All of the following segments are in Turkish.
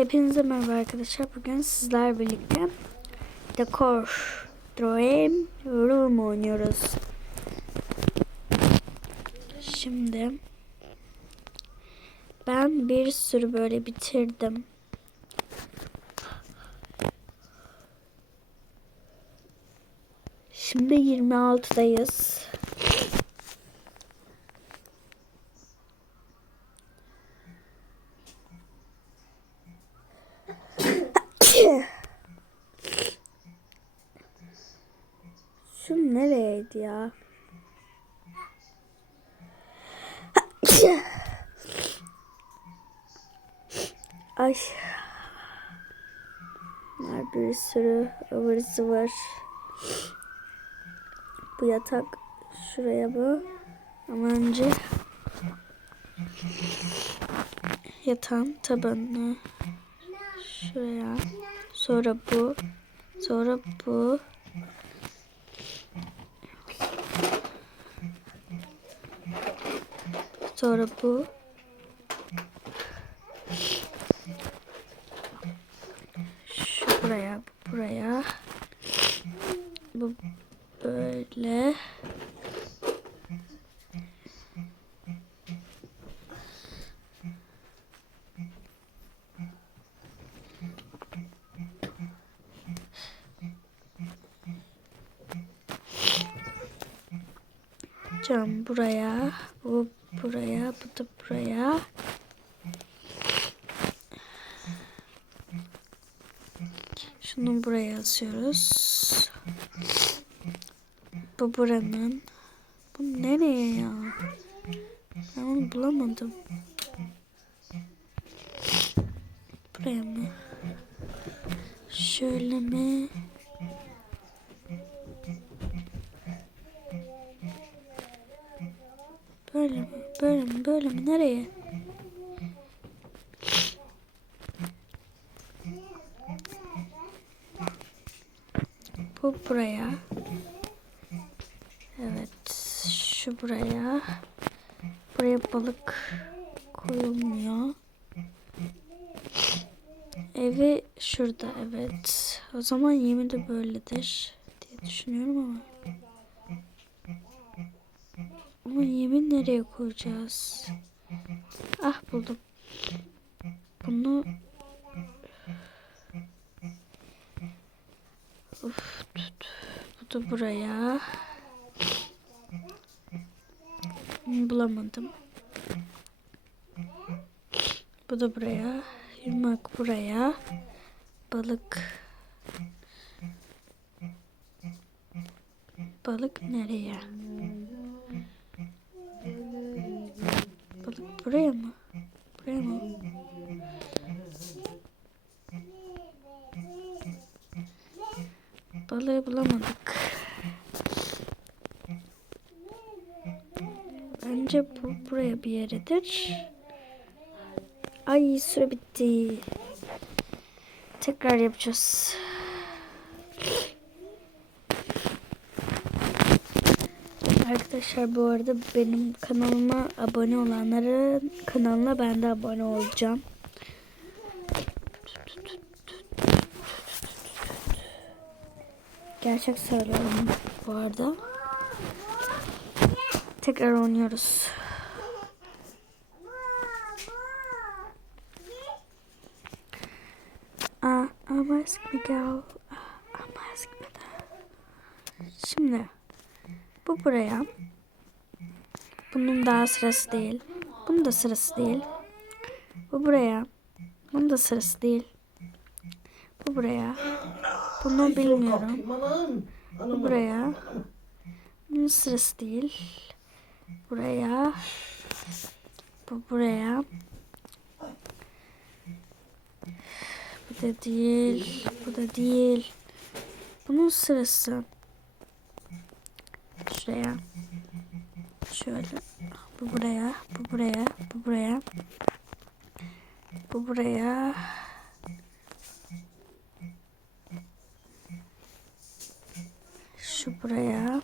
Hepinize merhaba arkadaşlar. Bugün sizler birlikte Decor Dream Room oynuyoruz. Şimdi ben bir sürü böyle bitirdim. Şimdi 26'dayız. Şu nereydi ya? Ay. Var bir sürü ıvır zıvır. Bu yatak şuraya bu. Ama önce yatağın tabanını şuraya. Sonra bu. Sonra bu. Sonra bu. Şu buraya, bu buraya. Bu böyle. Cam buraya, bu buraya, bu da buraya. Şunu buraya asıyoruz. Bu buranın. Bu nereye ya? Ben onu bulamadım. Buraya mı? Şöyle mi? Böyle mi? Böyle mi? Nereye? Bu buraya. Evet. Şu buraya. Buraya balık koyulmuyor. Evi şurada evet. O zaman yemi de böyledir diye düşünüyorum ama. Ama yemi nereye koyacağız? Ah buldum. Bunu Uf, tut. Bu da buraya. Hmm, Bulamadım. Bu da buraya. Yumak buraya. Balık. Balık nereye? Buraya mı? Buraya mı? Balığı bulamadık. Bence bu buraya bir yeredir. Ay süre bitti. Tekrar yapacağız. Arkadaşlar bu arada benim kanalıma abone olanların kanalına ben de abone olacağım. Gerçek söylüyorum bu arada. Tekrar oynuyoruz. Aa, ama ask me girl. Ama ask me. Şimdi bu buraya. Bunun daha sırası değil. Bunun da sırası değil. Bu buraya. Bunun da sırası değil. Bu buraya. Bunu bilmiyorum. Bu buraya. Bunun sırası değil. Buraya. Bu buraya. Bu da değil. Bu da değil. Bunun sırası şuraya. Şöyle. Bu buraya. Bu buraya. Bu buraya. Bu buraya. Şu buraya.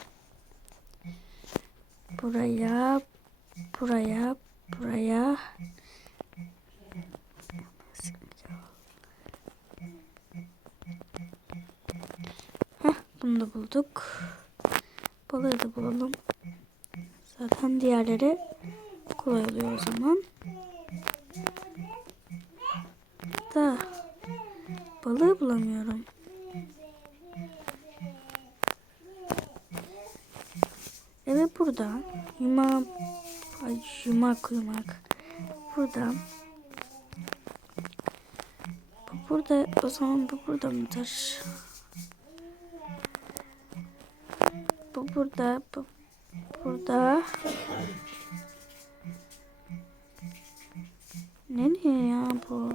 Buraya. Buraya. Buraya. Heh, bunu da bulduk. Balığı da bulalım. Zaten diğerleri kolay oluyor o zaman. Da balığı bulamıyorum. Evet burada. Yumak. Ay yumak yumak. Burada. Bu burada. O zaman bu burada mıdır? Burada. Bu burada. Nereye ya bu?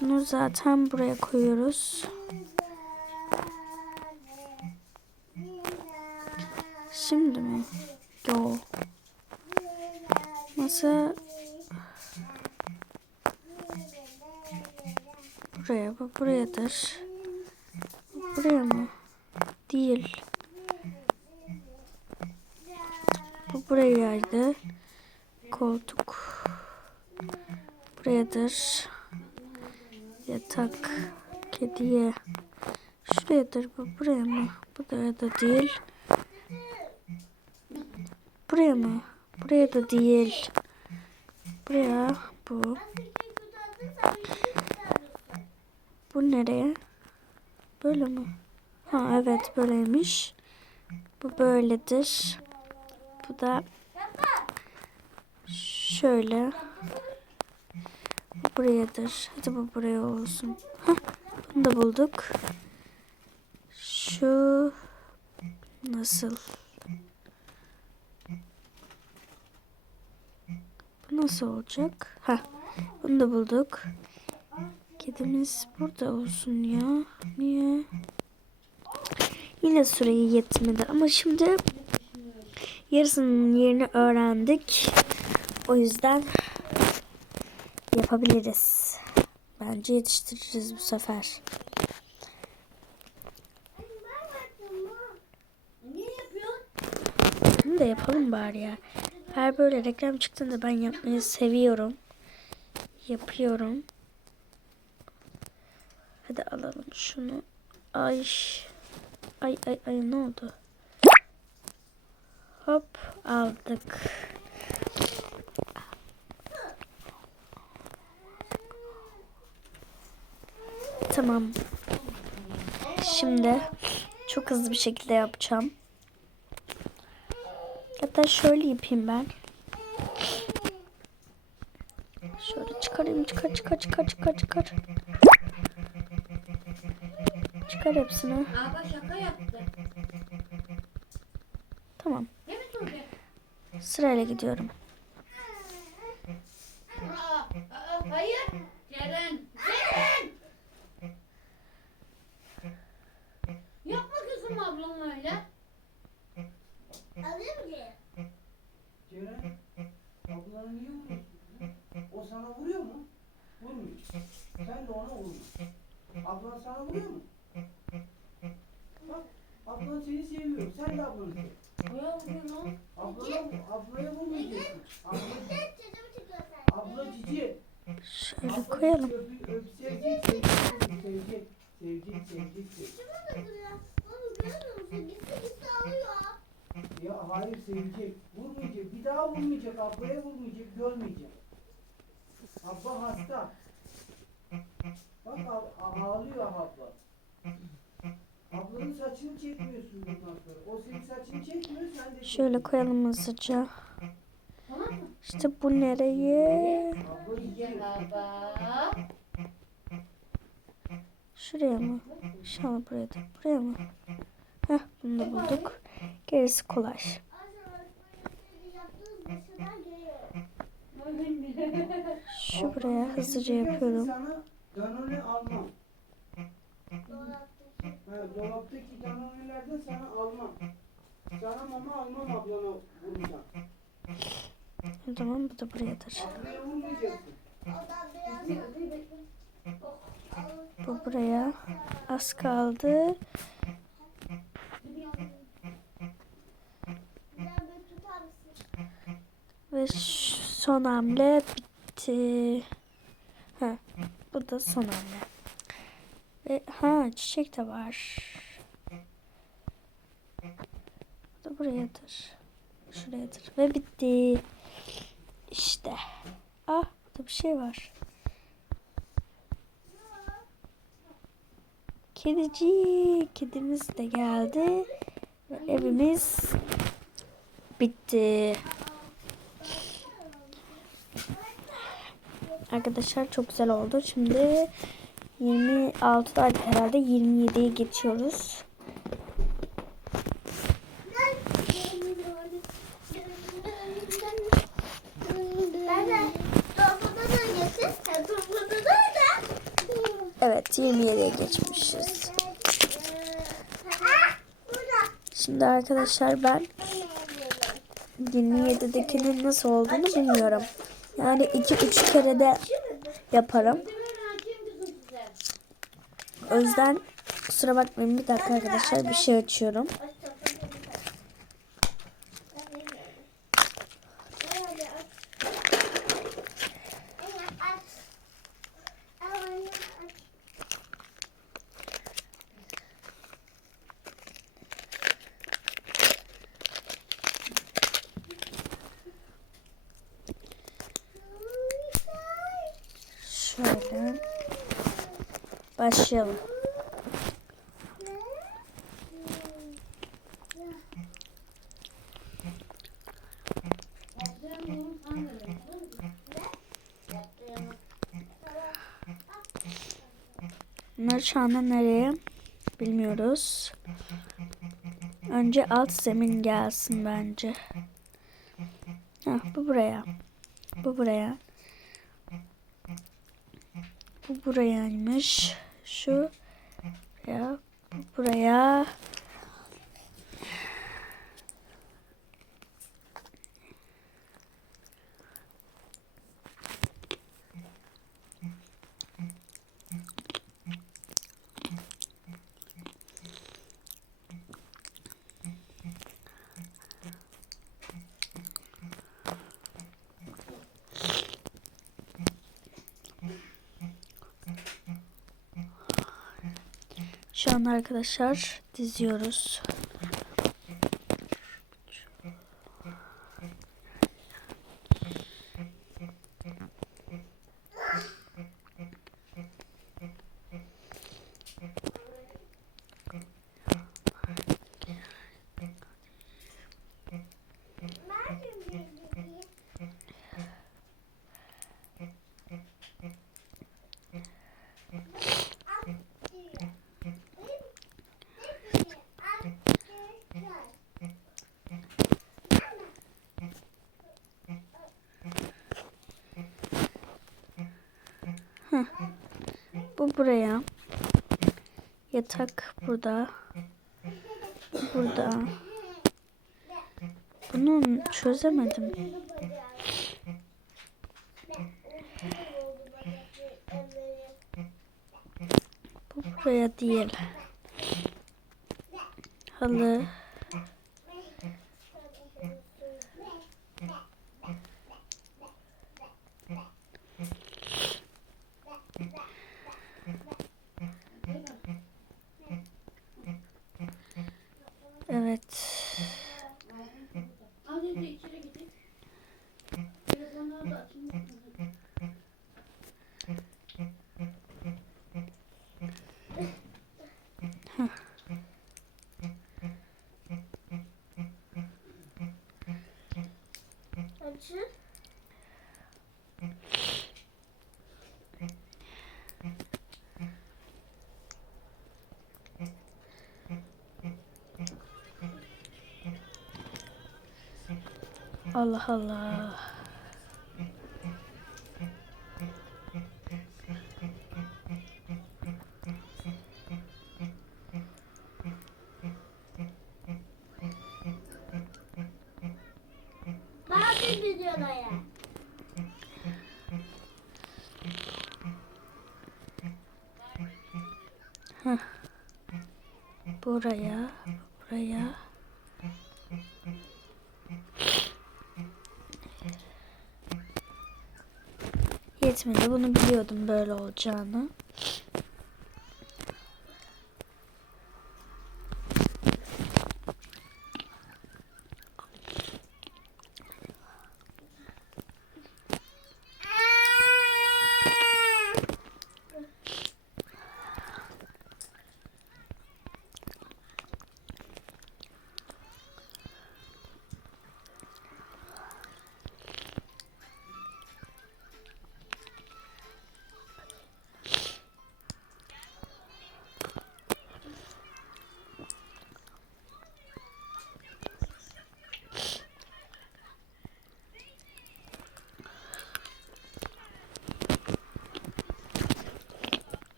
Bunu zaten buraya koyuyoruz. Şimdi mi? Yo. Masa buraya bu burayadır. Bu buraya mı? Değil. Bu burayaydı. Koltuk burayadır. Yatak kediye şurayadır. Bu buraya mı? Bu da da değil. Buraya mı? Buraya da değil. Buraya bu. Bu nereye? Böyle mi? Ha evet böyleymiş. Bu böyledir. Bu da şöyle. Bu burayadır. Hadi bu buraya olsun. Hah, bunu da bulduk. Şu nasıl? Bu nasıl olacak? Ha, bunu da bulduk. Kedimiz burada olsun ya. Niye? Yine süreyi yetmedi ama şimdi yarısının yerini öğrendik. O yüzden yapabiliriz. Bence yetiştiririz bu sefer. Bunu da yapalım bari ya. Her böyle reklam çıktığında ben yapmayı seviyorum. Yapıyorum. Hadi alalım şunu. Ay. Ay ay ay ne oldu? Hop aldık. Tamam. Şimdi çok hızlı bir şekilde yapacağım. Hatta şöyle yapayım ben. Şöyle çıkarayım çıkar çıkar çıkar çıkar çıkar. Çıkar hepsini. Aga şaka yaptı. Tamam. Sırayla gidiyorum. Aa, aa, hayır. Ceren. Ceren. Yapma kızım ablam öyle. Alayım mı? Ceren, ablanı niye vuruyorsun? O sana vuruyor mu? Vurmuyor. Sen de ona vurma. Ablan sana vuruyor mu? Bak, ablan seni seviyor. Sen de ablanı sev. Ya bu ne? Ablana, ablaya vurmayacaksın. Abla, Çocuğum çıkıyor sen. abla cici. Şöyle Abla koyalım. Öp, öp, sevecek, sevecek, sevecek, sevecek, sevecek, sevecek. Bunu görmüyor musun? Gitti gitti alıyor. Ya hayır sevecek. Vurmayacak. Bir daha vurmayacak. Ablaya vurmayacak. Görmeyecek. Abla hasta. Bak ağlıyor abla. Ablanın saçını çekmiyorsun bundan sonra. O senin saçını çekmiyor sen de Şöyle koyalım hızlıca. İşte bu nereye? Şuraya mı? İnşallah buraya da. Buraya mı? Heh bunu da bulduk. Gerisi kolay. Şu buraya hızlıca yapıyorum. Danone almam. Dolaptaki. Danonelerden sana almam. Sana mama almam ablana vuracağım. O zaman bu da burayadır. Ablaya Bu buraya. Az kaldı. Son hamle bitti. Ha, bu da son hamle. Ve ha çiçek de var. Bu da buradadır. Şurayadır. Ve bitti. İşte. Ah burada bir şey var. Kedicik. Kedimiz de geldi. Ve evimiz bitti. Arkadaşlar çok güzel oldu. Şimdi 26'daydı herhalde 27'ye geçiyoruz. Evet 27'ye geçmişiz. Şimdi arkadaşlar ben 27'dekinin nasıl olduğunu bilmiyorum. Yani 2-3 kere de yaparım. O yüzden kusura bakmayın bir dakika arkadaşlar bir şey açıyorum. Şöyle başlayalım. Bunları şu anda nereye bilmiyoruz. Önce alt zemin gelsin bence. Heh, bu buraya. Bu buraya. Bu burayaymış. Şu buraya. Şu an arkadaşlar diziyoruz. Bu buraya. Yatak burada. Burada. Bunu çözemedim. Bu buraya değil. Halı. Evet. Az önce içeri gidip telefonları da açayım. Açın. Allah Allah. Videoya. Buraya. Buraya. Yetmedi. Bunu biliyordum böyle olacağını.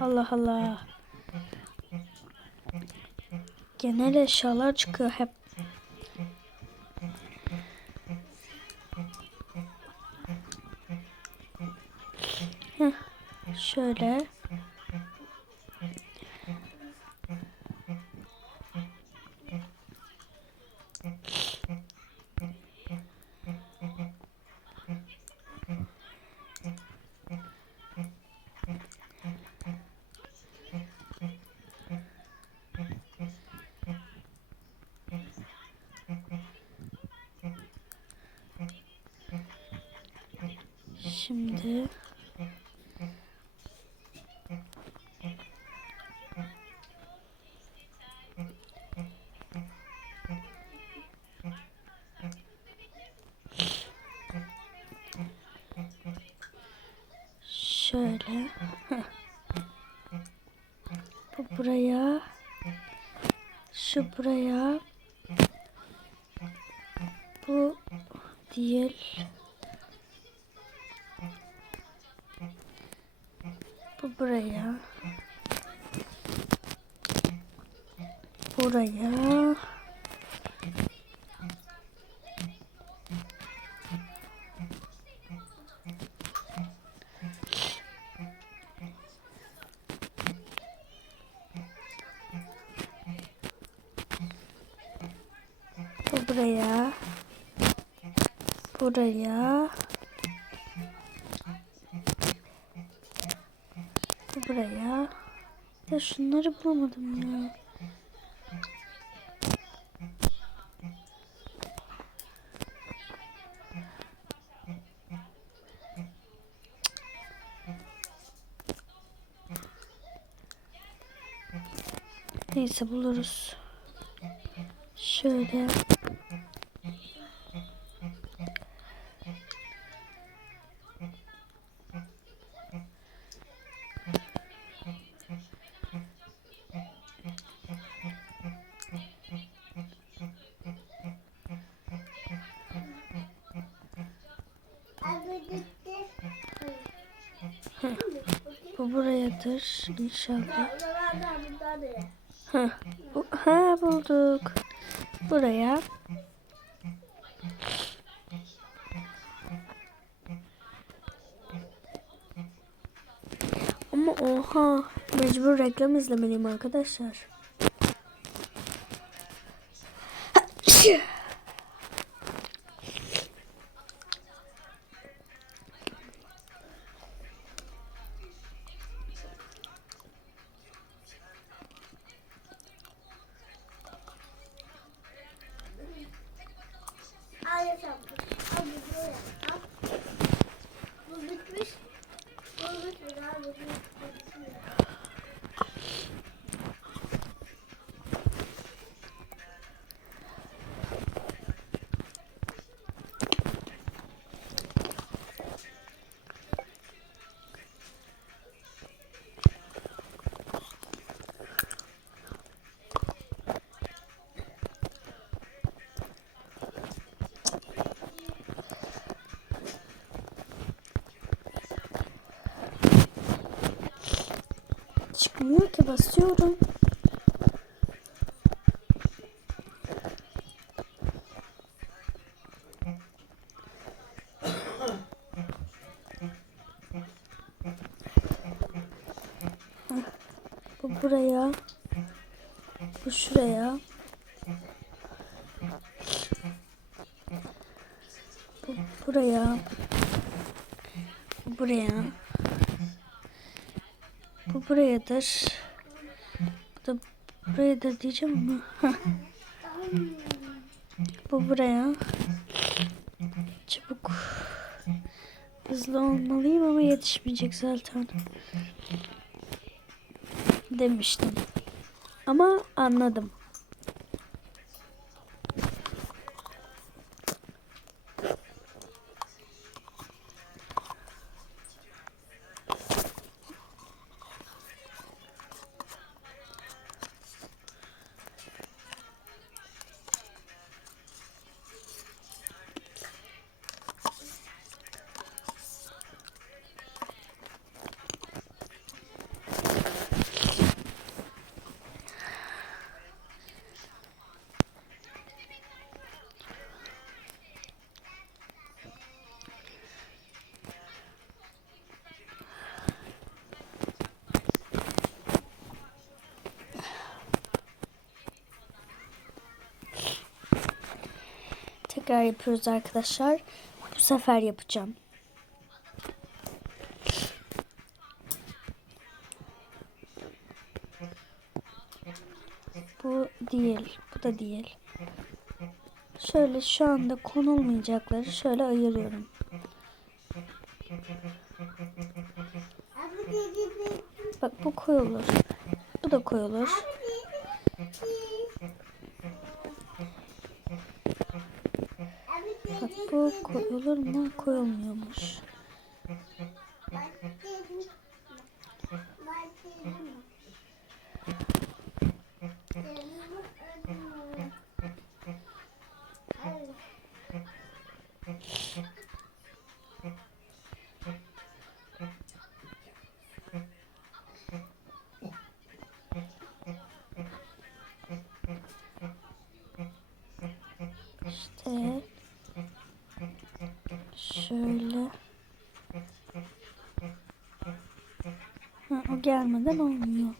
Allah Allah. Genel eşyalar çıkıyor hep. Heh, şöyle. Şu buraya bu değil Bu buraya. Buraya. Buraya. Bu buraya. Ya şunları bulamadım ya. Neyse buluruz. Şöyle. Burayadır inşallah. Bu, ha bulduk. Buraya. Ama oha mecbur reklam izlemeliyim arkadaşlar. Basıyorum. Heh, Bu buraya. Bu şuraya. Bu buraya. Bu buraya. Bu burayadır. Bu da diyeceğim ama. Bu buraya. Çabuk. Hızlı olmalıyım ama yetişmeyecek zaten. Demiştim. Ama anladım. Tekrar yapıyoruz arkadaşlar. Bu sefer yapacağım. Bu değil. Bu da değil. Şöyle şu anda konulmayacakları şöyle ayırıyorum. Bak bu koyulur. Bu da koyulur. Koyulur mu? Koyulmuyormuş. Bak dedim. Gelmeden olmuyor.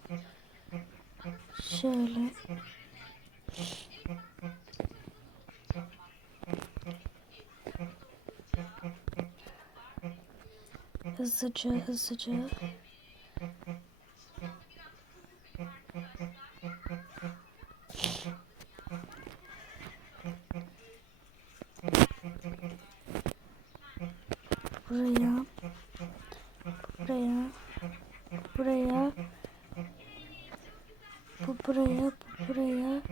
Şöyle. Hızlıca hızlıca. Buraya. Buraya. Buraya. Bu buraya. Bu buraya.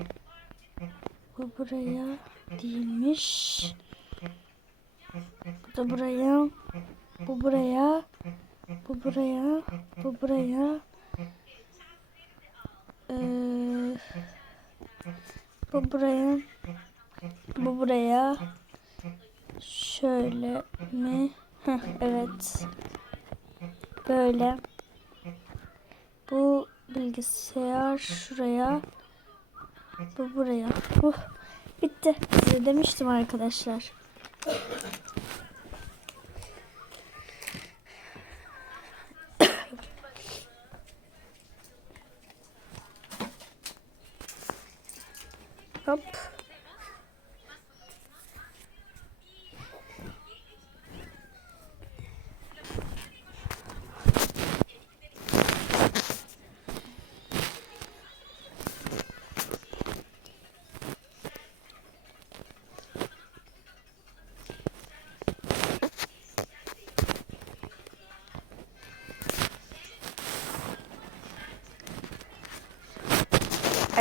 Bu buraya değilmiş. Bu da buraya. Bu buraya. Bu buraya. Bu buraya. Ee, bu buraya. Bu buraya. Şöyle mi? Evet. Böyle. Bu bilgisayar şuraya. Bu buraya. Uh, bitti. Size demiştim arkadaşlar.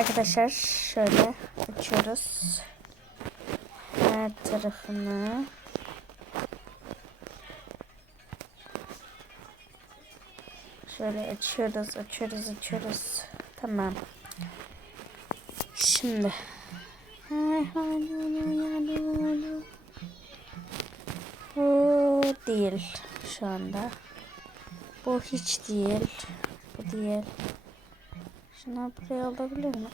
Arkadaşlar şöyle açıyoruz. Her tarafını. Şöyle açıyoruz, açıyoruz, açıyoruz. Tamam. Şimdi. Bu değil şu anda. Bu hiç değil. Bu değil. Şunu buraya alabilir mi?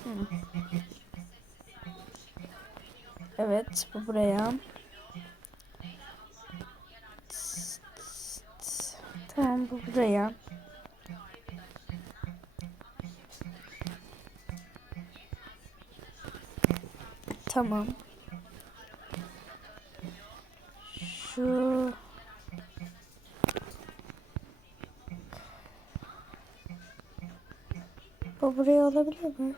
Evet bu buraya. Tamam bu buraya. Tamam. Şu Bu buraya olabilir mi?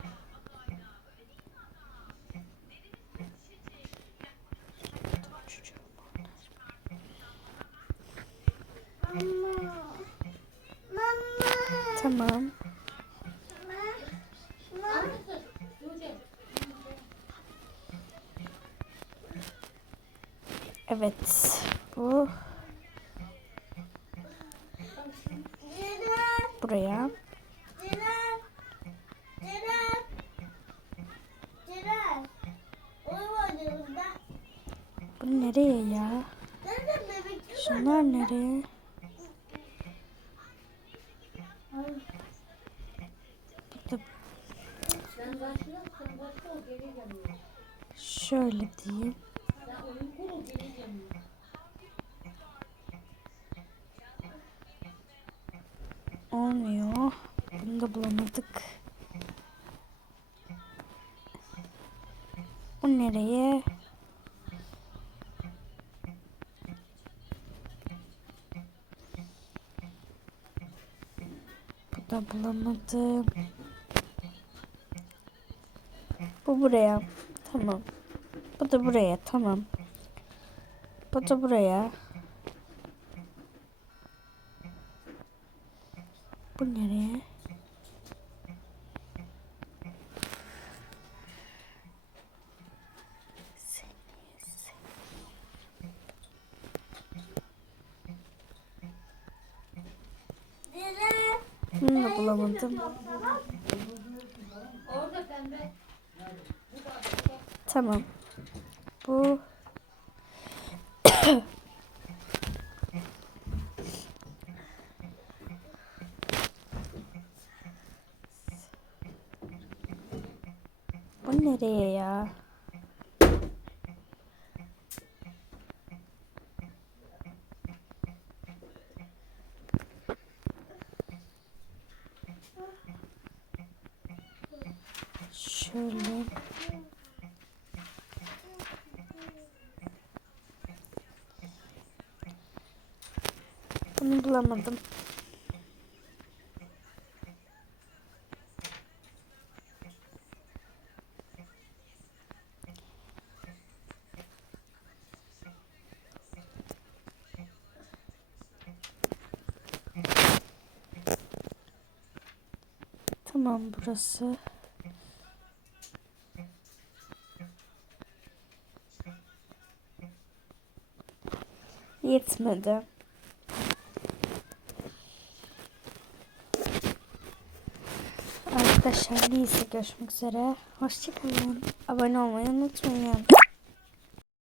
Tamam. Evet. Bu buraya. Bu nereye ya? Şunlar nereye? Bu da Bulamadım. Bu buraya. Tamam. Bu da buraya. Tamam. Bu da buraya. Bu nereye? Dede. Bunu da bulamadım. Orada pembe. Tamam. Bu Bu nereye ya? Şöyle. Bunu bulamadım. Tamam burası. Yetmedi. Arkadaşlar neyse görüşmek üzere. Hoşçakalın. Abone olmayı unutmayın.